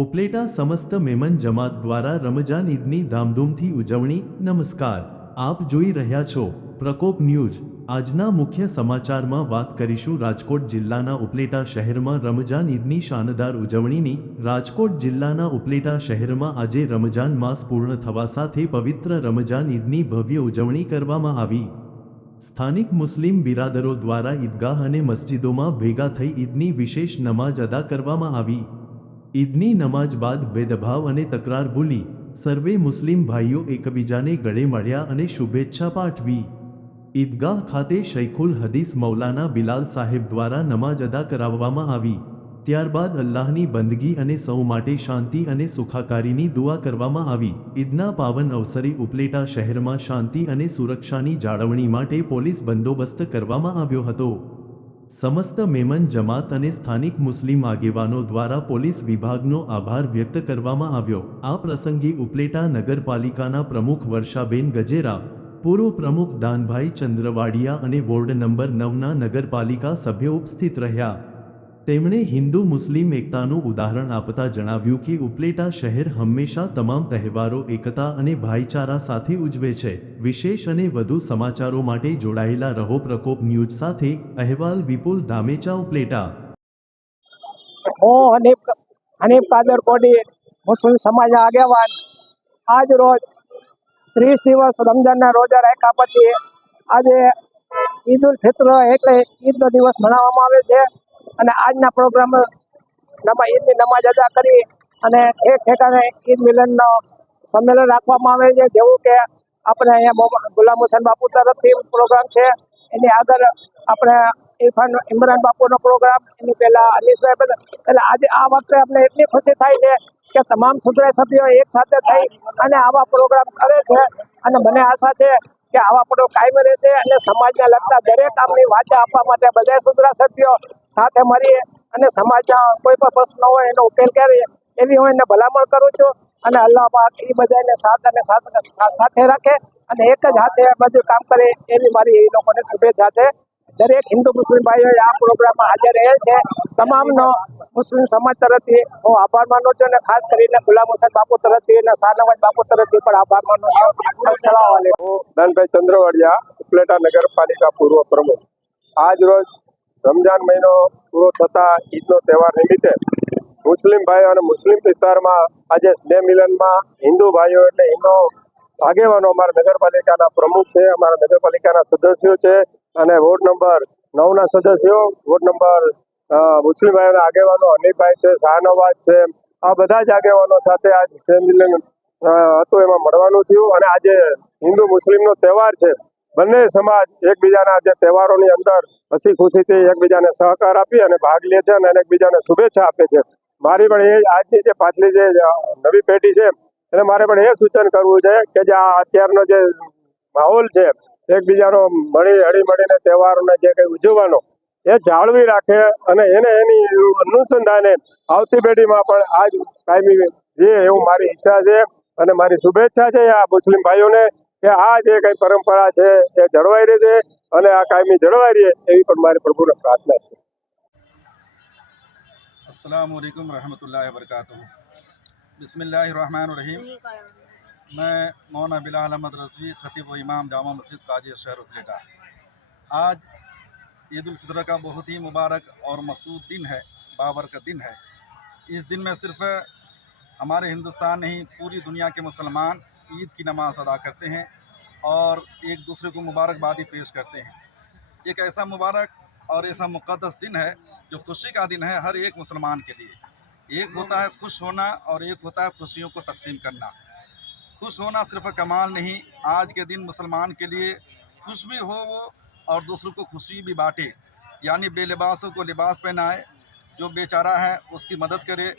ઉપલેટા સમસ્ત મેમન જમાત દ્વારા રમજાન ઈદની ધામધૂમથી ઉજવણી. નમસ્કાર. આપ જોઈ રહ્યા છો પ્રકોપ ન્યૂઝ. આજના મુખ્ય સમાચારમાં વાત કરીશું રાજકોટ જિલ્લાના ઉપલેટા શહેરમાં રમજાન ઈદની શાનદાર ઉજવણીની. રાજકોટ જિલ્લાના ઉપલેટા શહેરમાં આજે રમજાન માસ પૂર્ણ થવા સાથે પવિત્ર રમજાન ઈદની ભવ્ય ઉજવણી કરવામાં આવી. સ્થાનિક મુસ્લિમ બિરાદરો દ્વારા ઈદગાહ અને મસ્જિદોમાં ભેગા થઈ ઈદની વિશેષ નમાજ અદા કરવામાં આવી. ઈદની નમાજ બાદ ભેદભાવ અને તકરાર ભૂલી સર્વે મુસ્લિમ ભાઈઓ એકબીજાને ગળે મળ્યા અને શુભેચ્છા પાઠવી. ઈદગાહ ખાતે શૈખુલ હદીસ મૌલાના બિલાલ સાહેબ દ્વારા નમાજ અદા કરાવવામાં આવી. ત્યારબાદ અલ્લાહની બંદગી અને સૌ માટે શાંતિ અને સુખાકારીની દુઆ કરવામાં આવી. ઈદના પાવન અવસરે ઉપલેટા શહેરમાં શાંતિ અને સુરક્ષાની જાળવણી માટે પોલીસ બંદોબસ્ત કરવામાં આવ્યો હતો. સમસ્ત મેમન જમાત અને સ્થાનિક મુસ્લિમ આગેવાનો દ્વારા પોલીસ વિભાગનો આભાર વ્યક્ત કરવામાં આવ્યો. આ પ્રસંગે ઉપલેટા નગરપાલિકાના પ્રમુખ વર્ષાબેન ગજેરા, પૂર્વ પ્રમુખ દાનભાઈ ચંદ્રવાડિયા અને વોર્ડ નંબર નવના નગરપાલિકા સભ્યો ઉપસ્થિત રહ્યા. તેમણે હિન્દુ મુસ્લિમ એકતાનું ઉદાહરણ આપતા જણાવ્યું કે ઉપલેટા શહેર હંમેશા તમામ તહેવારો, એકતા અને ભાઈચારા સાથે ઉજવે છે. વિશેષ અને વધુ સમાચારો માટે જોડાયેલા રહો પ્રકોપ ન્યૂઝ સાથે અહેવાલ વિપુલ ધામેચા ઉપલેટા. હું હનીફ કાદર કોડી મુસ્લિમ સમાજના આગેવાન આજ રોજ ત્રીસ દિવસ રમજાનના રોજા રાખ્યા પછી આજે ઈદ ઉલ ફિત્ર એટલે ઈદનો દિવસ મનાવવામાં આવે છે. અને આજના પ્રોગ્રામ નમા ઈદની નમાજ અદા કરી અને ઠેક ઠેકાણે ઈદ મિલનનો સંમેલન રાખવામાં આવે છે, જેવું કે આપણે અહીંયા ગુલામ હુસેન બાપુ તરફથી પ્રોગ્રામ છે. એની આગળ આપણે ઇરફાન ઇમરાન બાપુનો પ્રોગ્રામ એની પહેલા અનીસભાઈ બધા એટલે આજે આ વખતે આપણે એટલી ખુશી થાય છે કે તમામ સુધરાય સભ્યો એક સાથે થઈ અને આવા પ્રોગ્રામ કરે છે. અને મને આશા છે કે આવા પડો કાયમ રહેશે અને સમાજને લગતા દરેક કામની વાચા આપવા માટે બધા સુધરા સભ્યો સાથે મળીએ અને સમાજના કોઈ પણ પ્રશ્ન હોય એનો ઉકેલ કરીએ એવી હું એને ભલામણ કરું છું. અને અલ્લાહ પાક એ બધાને સાથ અને સાથ સાથે રાખે અને એક જ હાથે બધું કામ કરે એવી મારી એ લોકોને શુભેચ્છા છે. દરેક હિન્દુ મુસ્લિમ ભાઈઓ આ પ્રોગ્રામમાં હાજર રહેલ છે. તમામનો મુસ્લિમ સમાજ તરફથી હું આભાર માનું છું અને ખાસ કરીને ગુલામ હુસેન બાપુ તરફથી અને શાહનવાજ બાપુ તરફથી પણ આભાર માનું છું. અસલામ વાલેકુમ હું ચંદ્રવાડિયા, ઉપલેટા નગરપાલિકા પૂર્વ પ્રમુખ. આજ રોજ રમજાન મહિનો પૂરો થતા ઈદનો તહેવાર નિમિત્તે મુસ્લિમ ભાઈઓ અને મુસ્લિમ વિસ્તારમાં આજે સ્નેહ મિલનમાં હિન્દુ ભાઈઓ એટલે હિન્દુ આગેવાનો અમારા નગરપાલિકાના પ્રમુખ છે, અમારા નગરપાલિકાના સદસ્યો છે. અને વોર્ડ નંબર નવના સદસ્યો, વોર્ડ નંબર મુસ્લિમ ભાઈના આગેવાનો હનીફભાઈ છે, શાહનવાજ છે, આ બધા જ આગેવાનો સાથે આજ ફેમિલી હતું એમાં મળવાનું થયું. અને આજે હિન્દુ મુસ્લિમનો તહેવાર છે. બંને સમાજ એકબીજાના જે તહેવારોની અંદર હસી ખુશીથી એકબીજાને સહકાર આપી અને ભાગ લે છે અને એકબીજાને શુભેચ્છા આપે છે. મારી પણ એ આજની જે પાછલી જે નવી પેઢી છે, એને મારે પણ એ સૂચન કરવું છે કે જે આ અત્યારનો જે માહોલ છે એકબીજાનો મળી હળી મળીને તહેવારોને જે કંઈ ઉજવવાનો એ જાળવી રાખે અને એને એની અનુસંધાને આવતી પેઢીમાં પણ આજ કાયમી જે એવું મારી ઈચ્છા છે અને મારી શુભેચ્છા છે આ મુસ્લિમ ભાઈઓને કે આ જે કઈ પરંપરા છે એ જળવાઈ રહે છે અને આ કાયમી જળવાઈ રહે એવી પણ મારી પ્રભુને પ્રાર્થના છે. میں مولانا بلال احمد رضوی، خطیب و امام جامع مسجد قاضی شہر اپلیٹا۔ آج عید الفطر کا بہت ہی مبارک اور مسعود دن ہے بابر کا دن ہے۔ اس دن میں صرف ہمارے ہندوستان نہیں، پوری دنیا کے مسلمان عید کی نماز ادا کرتے ہیں اور ایک دوسرے کو مبارکبادی پیش کرتے ہیں۔ ایک ایسا مبارک اور ایسا مقدس دن ہے جو خوشی کا دن ہے ہر ایک مسلمان کے لیے۔ ایک ہوتا ہے خوش ہونا اور ایک ہوتا ہے خوشیوں کو تقسیم کرنا۔ خوش ہونا صرف کمال نہیں، آج کے دن مسلمان کے لیے خوش بھی ہو وہ اور دوسروں کو خوشی بھی بانٹے۔ یعنی بے لباسوں کو لباس پہنائے، جو بیچارہ ہے اس کی مدد کرے،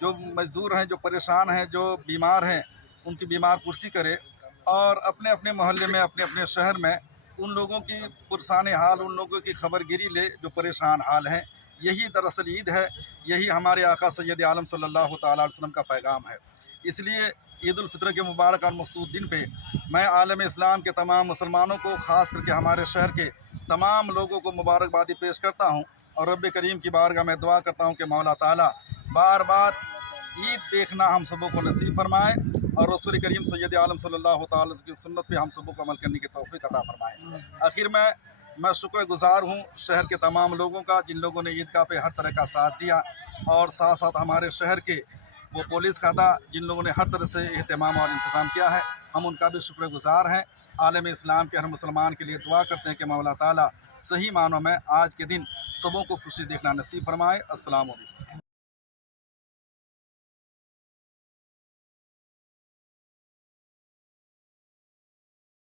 جو مزدور ہیں، جو پریشان ہیں، جو بیمار ہیں، ان کی بیمار پرسی کرے۔ اور اپنے اپنے محلے میں، اپنے اپنے شہر میں ان لوگوں کی پرسان حال، ان لوگوں کی خبر گیری لے، جو پریشان حال ہیں۔ یہی دراصل عید ہے، یہی ہمارے آقا سید عالم صلی اللہ تعالیٰ علیہ وسلم کا پیغام ہے۔ اس لیے عید الفطر کے مبارک اور مسعود دن پہ میں عالم اسلام کے تمام مسلمانوں کو، خاص کر کے ہمارے شہر کے تمام لوگوں کو مبارکبادی پیش کرتا ہوں اور رب کریم کی بارگاہ میں دعا کرتا ہوں کہ مولا تعالیٰ بار بار عید دیکھنا ہم سبوں کو نصیب فرمائے اور رسول کریم سید عالم صلی اللہ تعالیٰ کی سنت پہ ہم سبوں کو عمل کرنے کی توفیق عطا فرمائے۔ آخر میں میں شکر گزار ہوں شہر کے تمام لوگوں کا جن لوگوں نے عید کا پہ ہر طرح کا ساتھ دیا اور ساتھ ساتھ ہمارے شہر کے وہ پولیس کا جن لوگوں نے ہر طرح سے اہتمام اور انتظام کیا ہے، ہم ان کا بھی شکر گزار ہیں۔ عالم اسلام کے ہر مسلمان کے لیے دعا کرتے ہیں کہ مولا تعالیٰ صحیح معنوں میں آج کے دن سبوں کو خوشی دیکھنا نصیب فرمائے۔ السلام علیکم۔